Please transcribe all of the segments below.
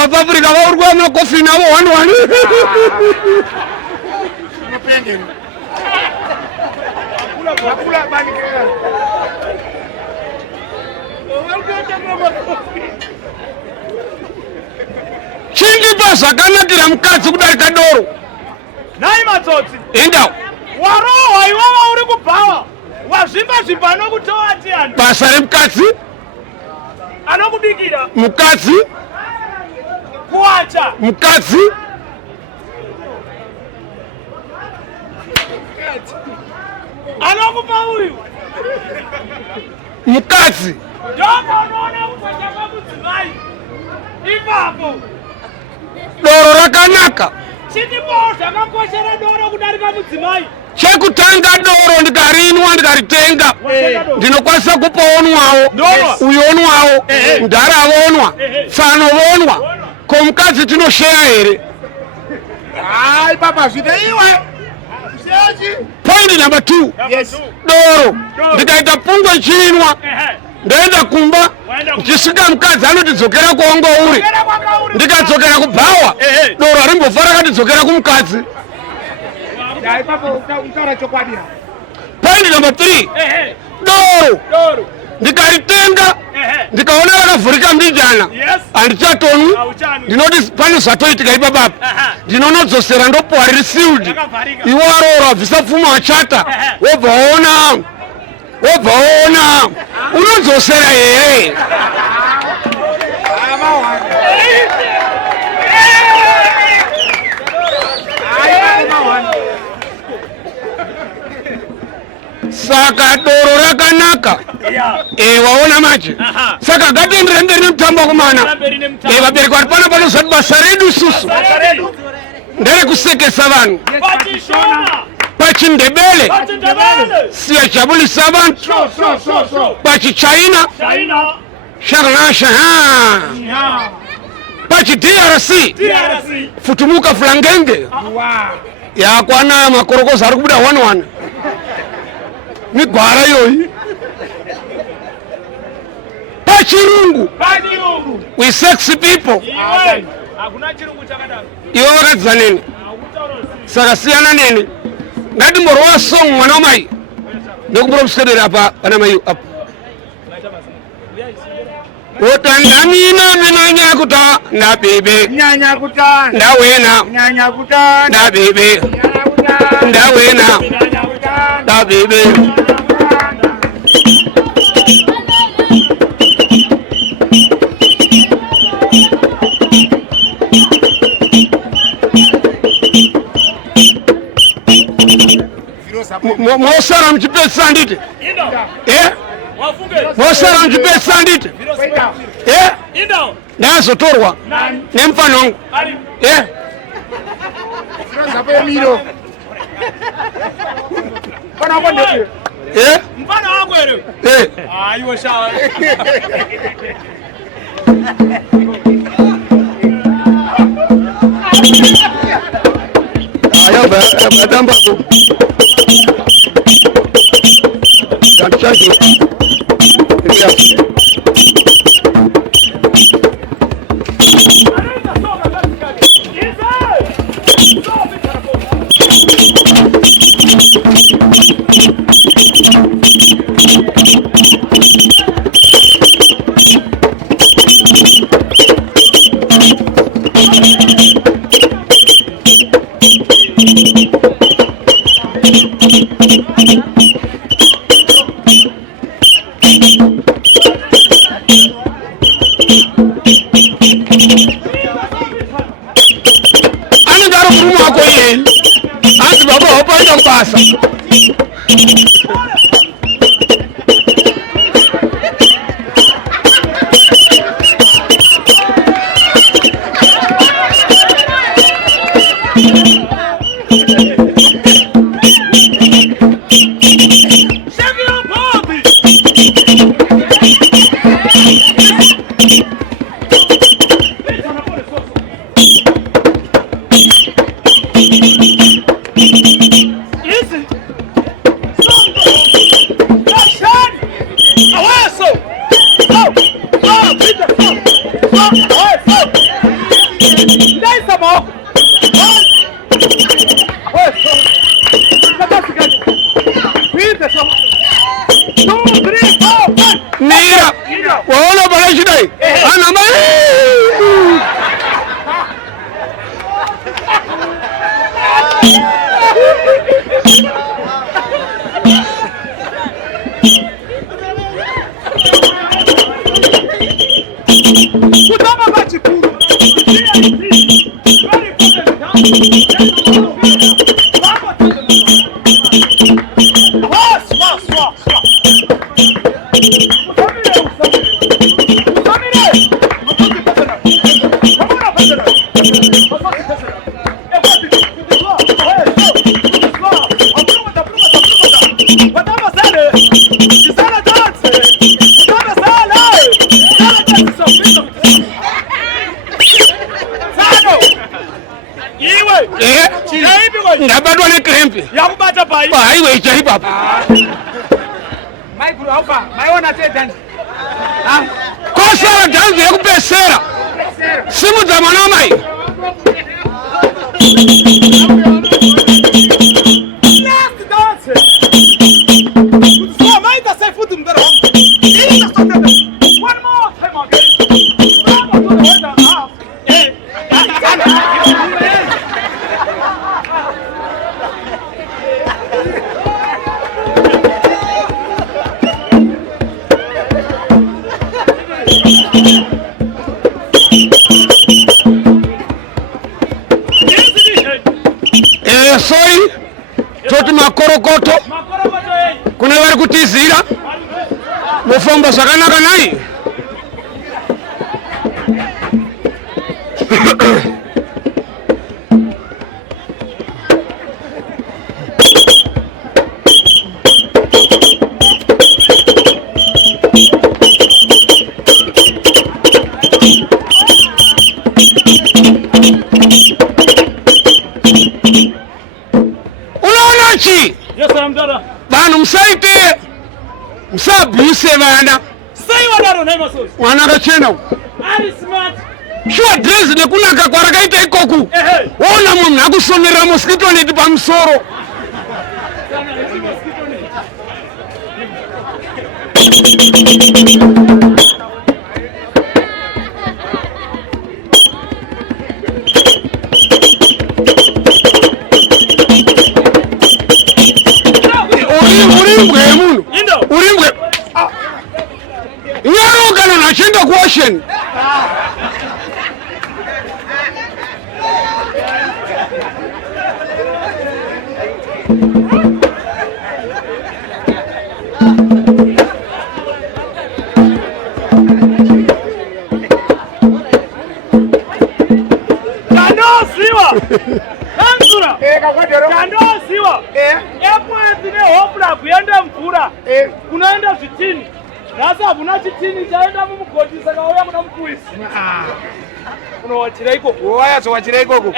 South Africa vaurwa makofi navo 1-1. Chindipa zvakanakira mukadzi kudarika doro. Nai matsotsi. Enda. Warohwa iwewe uri kubhawa. Wazvimba anokutowati anhu. Basa remukadzi. Anokubikira. Mukadzi. Kuacha. Mukadzi. Anokupa uyu. Mukadzi. Ndoko unoona kutotaka mudzimai. Ipapo. Doro rakanaka. Chinipo zvakakoshera doro kudarika mudzimai. Chekutanga doro ndikarinwa ndikaritenga ndinokwanisa kupa onwawo uyo onwawo ndara avonwa tsano vonwa ko mukadzi tinosheya here. Ai papa zvite iwe. Point number 2. Yes. Doro ndikaita pungwe chinwa ndaenda kumba ndichisvika mukadzi anotidzokera kuongo uri ndikadzokera kubhawa doro harimbofara katidzokera kumukadzi. Point number 3. Doro ndikaritenga ndikaona rakavhurika mbijana handichatoni ndinoti pane zvatoitika ipapapa ndinonodzosera ndopuwa riri sealed. Iwe waroro wabvisa pfuma wachata wobva waona unodzosera here. Saka doro rakanaka. Waona machi. Saka ngatienderere mberi nemutambo kumana. Vabereki vari pano panozvati basa redu susu nderekusekesa vanhu pachindebele siyajabulisa vantu pachichina sharnasha pachidrc futumuka fulangenge yakwana makorokoza ari kubuda 1-1 migwara iyoyi. Pachirungu we sexy people. Iwe wakadza neni saka siyana neni ngatimborowa song mwana wamai ndokumbora musikaderi apa pana mai apa otandamina mina nyakuta ndabebe ndawena ndabebe ndawena ndabebe. Mosara mchipesa ndite. Mosara mchipesa ndite. Ndazotorwa nemfano wangu. Mfano wangu ere. Iwe shawa. Badamba ko. Danchaji. Passa. Ndaisa maoko. Nira. Waona bala shidai. Ana mai. Kutama bachikuru. Ngabadwa ne krempi. Yakubata pai. Pai we chai papa. Mai guru hapa. Mai wana te dance. Kosa dance yakupesera. Simu za mwana mai. Last dance. So mai ta sai futu mdara. Ili ta sote. One more time again. Bravo to the winner. Eh. Soi toti makorokoto kuna vari kutizira mufamba zvakanaka nai. Yes, I'm done. Banu msaite msabuse bana. Say what I don't know, so. Mwana kachena. Ari smart. Sure dress ne kunaka kwarakaita ikoku. Ona munhu akusomera mosquito net pamusoro. Urimbwe. Nyaruka na nachenda kuocean. Ansura. Siwa. Epwetine hopla kuenda mvura. Kunaenda zvitini. Rasa hakuna chitini chaenda mumugoti saka uya kuna mpuisi. Unowachira ikoko. Wayazowachira ikoko.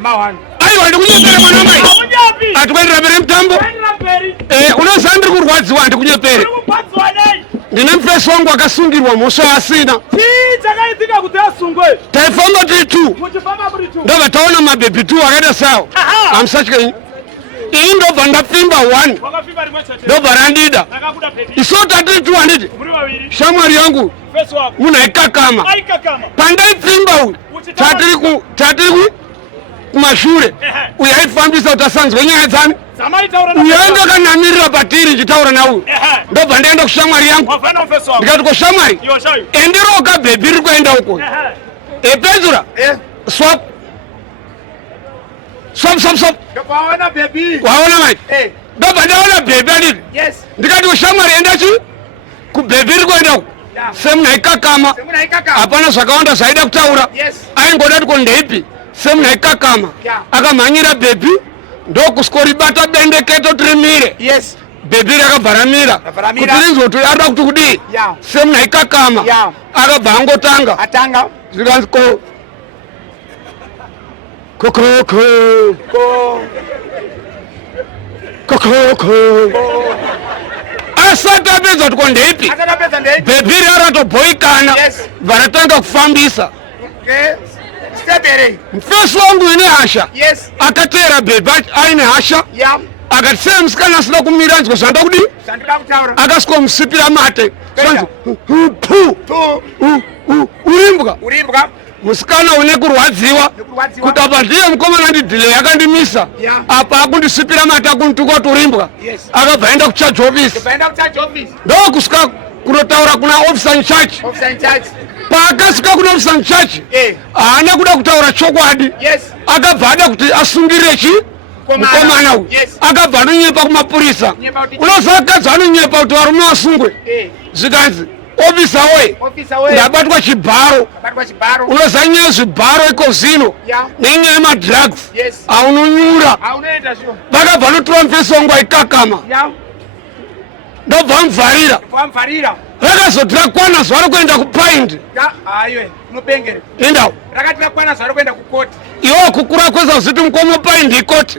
Mawanu. Aiwa ndikunyepere mwana mai. Aunyapi. Atukwendera mberi mutambo. Unosandiri kurwadziwa ndikunyepere. Urikupadziwa nei. Ndine mufesi wangu akasungirwa mhosva asina. Chii chakaitika kuti asungwe? Taifamba tiri 2. Muchifamba muri 2. Ndobva taona mabhebhi 2 akaita sawo. Amusatyenyi. Iyi ndobva ndapfimba 1. Wakafimba rimwe chete. Ndobva randida. Nakakuda pedi. Iso tatiri 2 handiti. Muri vaviri. Shamwari yangu. Fesi wako. Munhu aikakama. Aikakama. Pandaipfimba uyu. Tatiri kumashure. Uyu aifambisa kuti asanzwe nyaya dzani. Uyu ainge akanamirira patiri nchitaura nauyu. Ndobva ndaenda kushamwari yangu. Ndikati ko shamwari. Endiroka bhebhi riri kuenda uko. Epedzura. Swap. Waona baby. Waona mai. Ndobva ndaona bhebhi aditi. Ndikati ko shamwari enda chi kubhebhi riri kuenda uko. Semunhu aikakama. Hapana zvakawanda zvaida kutaura. Aingoda kuti ndeipi. Semunhu aikakama. Akamhanyira bhebhi. Ndokuskoribata bendeketo tirimire. Bhebhi rakabva ramira. Kuti rinzoti arida kuti kudii. Semunhu aikakama. Akabva angotanga. Zvikanzi ko. Kokoko. Asati apedza kuti kondeipi. Bhebhi raratobhoikana. Varatanga kufambisa. Stebere. Mfesi wangu ine hasha. Yes. Akatera beba aine hasha. Yeah. Akatisema msikana asina kumira nziko zanda kudi. Sandika kutaura. Akasiko msipira mate. Urimbuka. Musikana une kurwadziwa. Kuti apa ndiye mukomana ndidhile yakandimisa. Apa akundisipira mate akuntuka turimbuka. Akabva enda kucharge office. Ndo kusika kunotaura kuna officer in charge. Paakasika kuna officer in charge. Haana kuda kutaura chokwadi. Akabva ada kuti asungirire chi mukomana uyu. Akabva anonyepa kumapurisa. Unosakadzi anonyepa kuti varume vasungwe. Zvikanzi officer we ndabatwa chibharo. Unozanyanya zvibharo iko zvino nenyaya yemadrugs aunonyura. Vakabva notora mufesi wangu aikakama. Ndobva vamuvharira. Rakazodira kwana zuva rokuenda kupaindi. Indawo. Iwo kukura kweza kuziti mukomo paindi ikoti.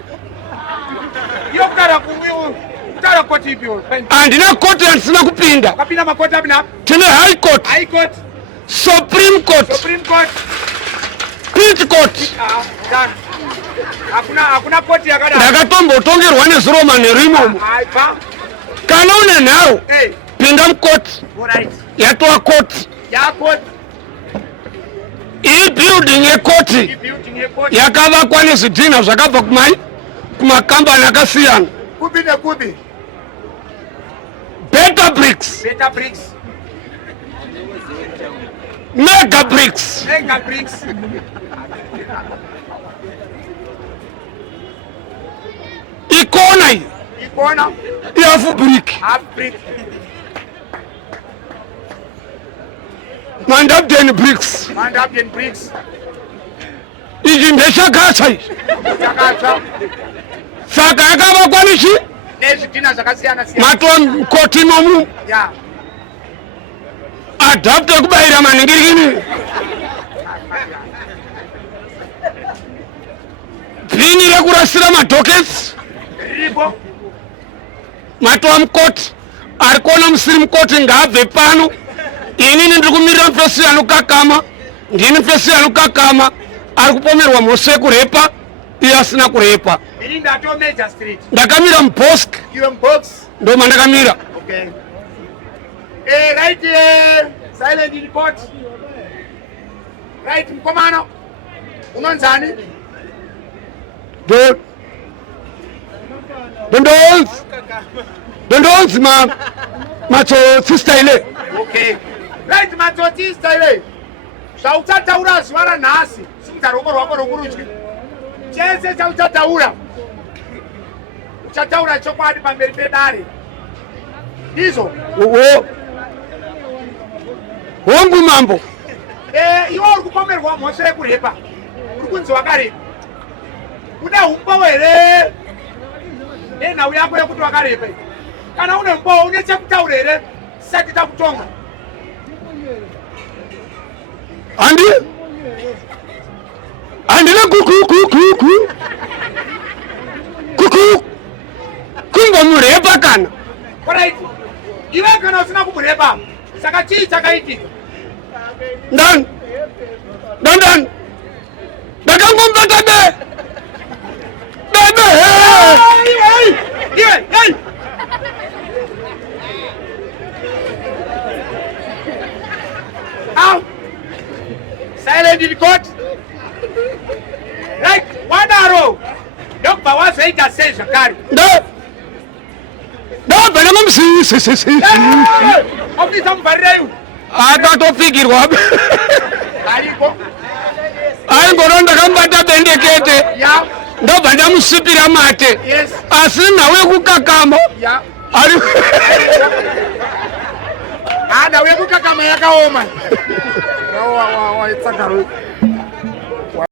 Handina koti yandisina kupinda. Tine high court. Supreme court. Pit court. Ndakatombotongerwa neziroma nerimomo. Kana une nharo pinda mukoti yatova koti. Iyi building yekoti yakavakwa nezvidhina zvakabva kumakambani akasiyana. Better bricks. Mega bricks. Ikona iyi half brick. Mandabden bricks. Ichi ndechakatsva ichi. Saka yakavakwa nechi matova mukoti momu. Adapte kubayira maningirikini. Bhini rekurasira madhoketsi matova mukoti. Ari kuona musiri mukoti ngaabve pano. Inini ndiri kumirira mufesi anokakama. Ndini mufesi anokakama. Ari kupomerwa mhosva yekurepa. Iye asina kurepa. Ndakamira mubosk. Ndo mandakamira. Right silent in court. Right mkomano. Unonzani? Dondonzi matsotsi style. Okay. Right matsotsi style. Zvauchataura zuva ranhasi simudza ruoko rwako rwokurudyi. Chese chauchataura uchataura chokwadi pamberi pedare. Izvo hongu mambo. Iwe uri kupomerwa mhosva yekurepa. Uri kunzi wakarepa. Una umbowo here nenhau yako yekuti wakarepa. Kana une umbowo une chekutaura here sati takutonga. Handina kuku kungomurepa kana. Alright. Iwe kana usina kumurepa. Saka chii chakaitika? Dan. Ndakangombata bebe. Hey. Silent in court. Right, one arrow. Dokba wazoita sei zvakare. Bana mamsi. Ofisa mubharira iwe. Akatopfigirwa. Ariko. Aingoro ndakambata bendekete. Ndobva ndamusipira mate. Asi nhau yekukakama. Nhau yekukakama yakaoma.